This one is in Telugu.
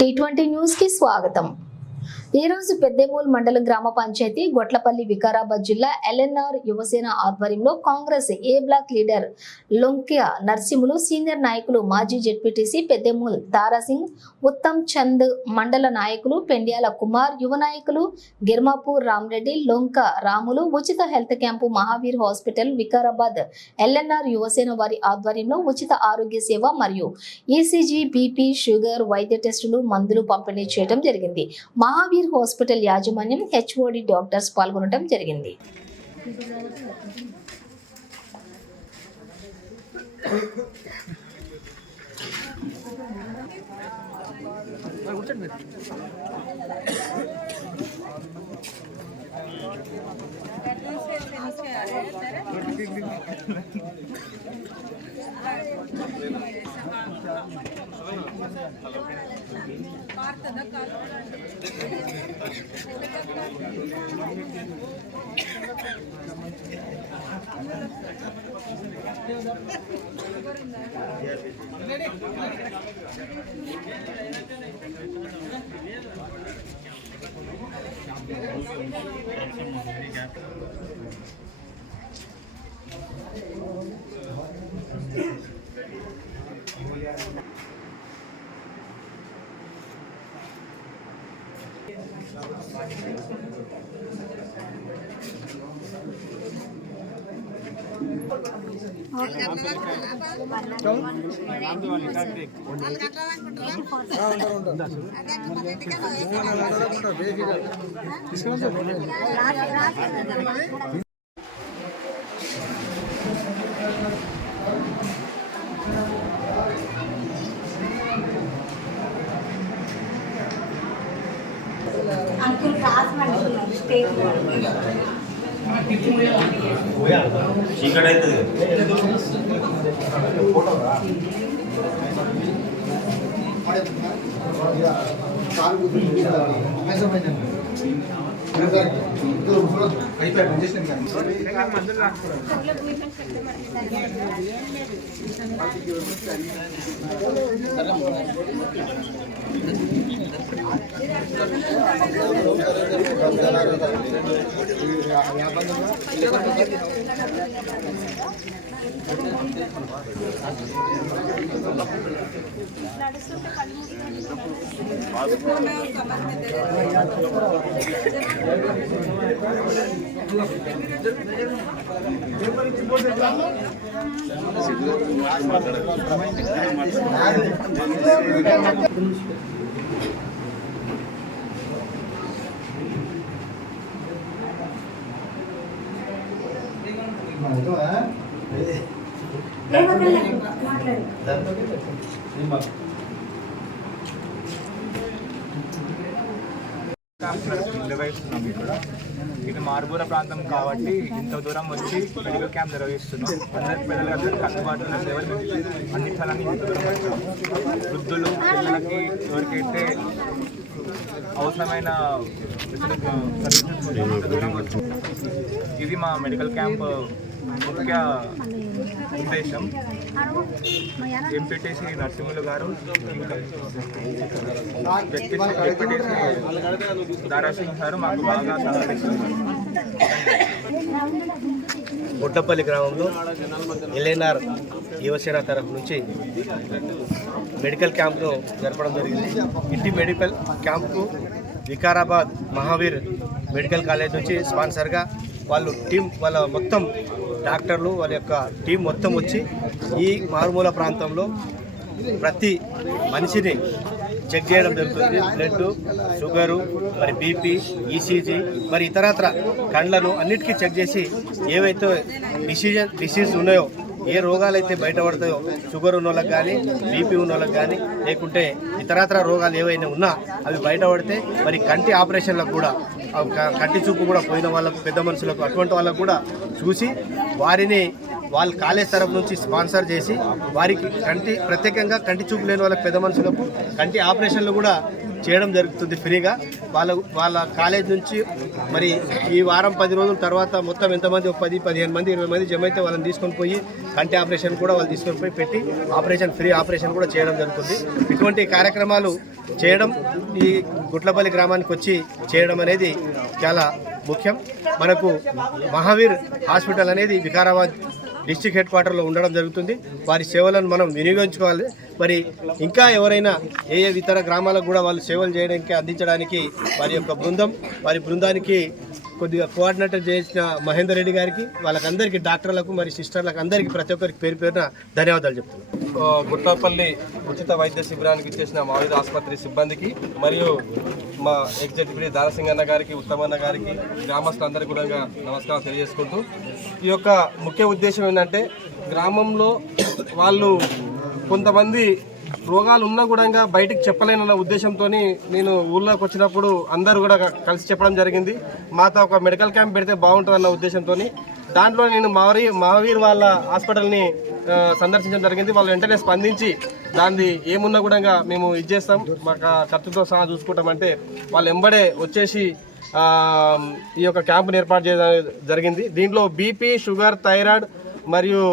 T20 న్యూస్ కి స్వాగతం. ఈ రోజు పెద్దేమూల్ మండల గ్రామ పంచాయతీ గొట్లపల్లి వికారాబాద్ జిల్లా ఎల్ఎన్ఆర్ యువసేన ఆధ్వర్యంలో కాంగ్రెస్ ఏ బ్లాక్ లీడర్ లొంక్య నర్సింహులు, సీనియర్ నాయకులు మాజీ జెడ్పీటీసీ పెద్దేమూల్ తారాసింగ్, ఉత్తమ్ చంద్, మండల నాయకులు పెండ్యాల కుమార్, యువ నాయకులు గిర్మాపూర్ రామరెడ్డి, లొంక రాములు ఉచిత health camp Mahaveer hospital Vikarabad LNR Yuvasena వారి ఆధ్వర్యంలో ఉచిత ఆరోగ్య సేవ మరియు ఈసీజీ, బీపీ, షుగర్ వైద్య టెస్టులు, మందులు పంపిణీ చేయడం జరిగింది. మహావీర్ హాస్పిటల్ యాజమాన్యం, హెచ్ఓడి డాక్టర్స్ పాల్గొనడం జరిగింది. अंकुल क्लास में स्टेज చీకటి అవుతుంది. నిర్వహిస్తున్నాం. ఇక్కడ ఇది మారుమూల ప్రాంతం కాబట్టి ఇంత దూరం వచ్చి మెడికల్ క్యాంప్ నిర్వహిస్తున్నాం. అందరి పిల్లలందరికీ అందుబాటులో సేవలు అందించాలని ఇంత దూరం వచ్చాము. వృద్ధులు, పిల్లలకి ఎవరికైతే అవసరమైన సర్వీసెస్ ఇది మా మెడికల్ క్యాంప్ ముఖ్య ఉద్దేశం. ఎంపీటీసీ నరసింహులు గారు, ఎంపీటీసీ దారాసింగ్ గారు మాకు బాగా సహకరిస్తున్నారు. గొట్టపల్లి గ్రామంలో ఎల్ఎన్ఆర్ యువసేన తరఫు నుంచి మెడికల్ క్యాంప్ను జరపడం జరిగింది. ఇంటి మెడికల్ క్యాంప్కు వికారాబాద్ మహావీర్ మెడికల్ కాలేజ్ నుంచి స్పాన్సర్గా వాళ్ళు టీం, వాళ్ళ మొత్తం డాక్టర్లు, వాళ్ళ యొక్క టీం మొత్తం వచ్చి ఈ మారుమూల ప్రాంతంలో ప్రతి మనిషిని చెక్ చేయడం జరుగుతుంది. బ్లడ్, షుగరు, మరి బీపీ, ఈసీజీ, మరి ఇతరత్ర కండ్లను అన్నిటికీ చెక్ చేసి ఏవైతే డిసీజ్ ఉన్నాయో, ఏ రోగాలు అయితే బయటపడతాయో, షుగర్ ఉన్న వాళ్ళకి కానీ, బీపీ ఉన్న వాళ్ళకి కానీ, లేకుంటే ఇతరత్ర రోగాలు ఏవైనా ఉన్నా అవి బయటపడితే మరి కంటి ఆపరేషన్లకు కూడా, కంటి చూపు కూడా పోయిన వాళ్ళకు, పెద్ద మనుషులకు, అటువంటి వాళ్ళకు కూడా చూసి వారిని వాళ్ళ కాలేజ్ తరఫు నుంచి స్పాన్సర్ చేసి వారికి ప్రత్యేకంగా కంటి చూపు లేని వాళ్ళకి, పెద్ద మనుషులకు కంటి ఆపరేషన్లు కూడా చేయడం జరుగుతుంది ఫ్రీగా. వాళ్ళ కాలేజ్ నుంచి మరి ఈ వారం 10 రోజుల తర్వాత మొత్తం ఎంతమంది 10, 15 మంది 20 మంది జమ అయితే వాళ్ళని తీసుకొని పోయి కంటి ఆపరేషన్ కూడా వాళ్ళు తీసుకొని పోయి పెట్టి ఫ్రీ ఆపరేషన్ కూడా చేయడం జరుగుతుంది. ఇటువంటి కార్యక్రమాలు చేయడం ఈ గుట్లపల్లి గ్రామానికి వచ్చి చేయడం అనేది చాలా ముఖ్యం. మనకు మహావీర్ హాస్పిటల్ అనేది వికారాబాద్ డిస్ట్రిక్ట్ హెడ్ క్వార్టర్లో ఉండడం జరుగుతుంది. వారి సేవలను మనం వినియోగించుకోవాలి. మరి ఇంకా ఎవరైనా ఏ ఇతర గ్రామాలకు కూడా వాళ్ళు సేవలు చేయడానికి అందించడానికి వారి బృందానికి కొద్దిగా కోఆర్డినేటర్ చేసిన మహేందర్ రెడ్డి గారికి, వాళ్ళకందరికీ డాక్టర్లకు మరి సిస్టర్లకు అందరికీ ప్రతి ఒక్కరికి పేరున ధన్యవాదాలు చెప్తున్నాను. గుట్టపల్లి ఉచిత వైద్య శిబిరానికి ఇచ్చేసిన మహావీర్ ఆసుపత్రి సిబ్బందికి మరియు మా ఎగ్జిక్యూటివ్ దారసింగ్ అన్న గారికి, ఉత్తమన్న గారికి, గ్రామస్తులందరికీ కూడా నమస్కారం తెలియజేసుకుంటూ, ఈ యొక్క ముఖ్య ఉద్దేశం ఏంటంటే గ్రామంలో వాళ్ళు కొంతమంది రోగాలు ఉన్నా కూడా బయటికి చెప్పలేనన్న ఉద్దేశంతో నేను ఊళ్ళోకి వచ్చినప్పుడు అందరూ కూడా కలిసి చెప్పడం జరిగింది. మాతో ఒక మెడికల్ క్యాంప్ పెడితే బాగుంటుందన్న ఉద్దేశంతో దాంట్లో నేను మహావీర్ వాళ్ళ హాస్పిటల్ని సందర్శించడం జరిగింది. వాళ్ళు వెంటనే స్పందించి దాన్ని ఏమున్నా కూడా మేము ఇచ్చేస్తాం, మాకు ఖర్చుతో సహా చూసుకుంటామంటే వాళ్ళు ఎంబడే వచ్చేసి ఈ యొక్క క్యాంపుని ఏర్పాటు చేయడం జరిగింది. దీంట్లో బీపీ, షుగర్, థైరాయిడ్ మరియు